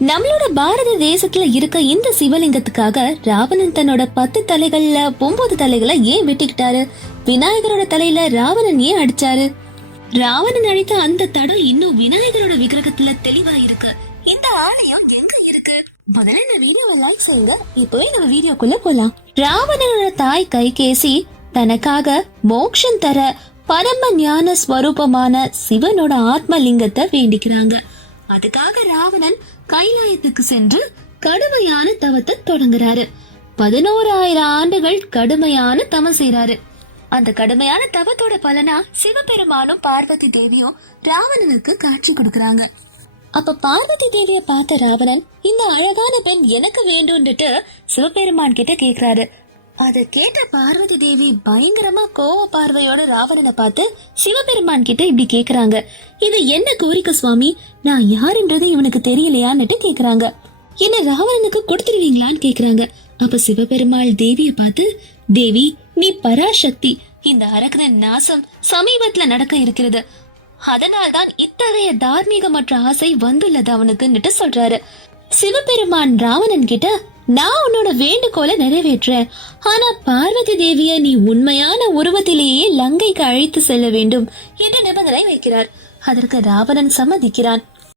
நம்மளோட பாரத தேசத்துல இருக்க இந்த சிவலிங்கத்துக்காக ராவணன் தன்னோட பத்து தலைகள்ல ஒன்பது தலைகளை ஏன் வெட்டிக்கிட்டாரு? விநாயகரோட தலையில ராவணன் ஏன் அடிச்சாரு? ராவணன் அடித்த அந்த தடம் இன்னும் விநாயகரோட விக்கிரகத்துல தெளிவா இருக்கு. இந்த ஆலயம் எங்க இருக்கு? முதல்ல இந்த வீடியோவை லைக் செய்யுங்க. இப்போவே நம்ம வீடியோக்குள்ள போலாம். ராவணனோட தாய் கைகேசி தனக்காக மோக்ஷம் தர பரம ஞான ஸ்வரூபமான சிவனோட ஆத்மலிங்கத்தை வேண்டிக்கிறாங்க. அதுக்காக ராவணன் கைலாயத்துக்கு சென்று கடுமையான தவத்தை தொடங்குறாரு. பதினோராயிரம் ஆண்டுகள் கடுமையான தவம் செய்யறாரு அந்த கடுமையான தவத்தோட பலனா சிவபெருமானும் பார்வதி தேவியும் ராவணனுக்கு காட்சி கொடுக்கறாங்க. அப்ப பார்வதி தேவிய பார்த்த ராவணன் இந்த அழகான பெண் எனக்கு வேண்டும்னுட்டு சிவபெருமான் கிட்ட கேக்குறாரு. அதை கேட்ட பார்வதி தேவி பயங்கரமா கோவ பார்வையோட ராவணனை பார்த்து சிவபெருமான் கிட்ட இப்படி கேக்குறாங்க. இது என்ன கோரிக்கை சுவாமி? நான் யாருன்றது இவனுக்கு தெரியலையான்னுட்டு கேக்குறாங்க. என்ன ராவணனுக்கு கொடுத்துருவீங்களான்னு கேக்குறாங்க. அப்ப சிவபெருமாள் தேவிய பார்த்து தேவி நீ பராசக்தி. இந்த அரக்கன நாசம் சமீபத்துல நடக்க இருக்கிறது. அதனால்தான் இத்தகைய தார்மீகமற்ற ஆசை வந்துள்ளது அவனுக்குன்னுட்டு சொல்றாரு. சிவபெருமான் ராவணன் கிட்ட நான் உன்னோட வேண்டுகோளை நிறைவேற்றேன் ஆனா பார்வதி தேவிய நீ உண்மையான உருவத்திலேயே லங்கைக்கு அழைத்து செல்ல வேண்டும் என்ற நிபந்தனை வைக்கிறார். அதற்கு ராவணன் சம்மதிக்கிறான்.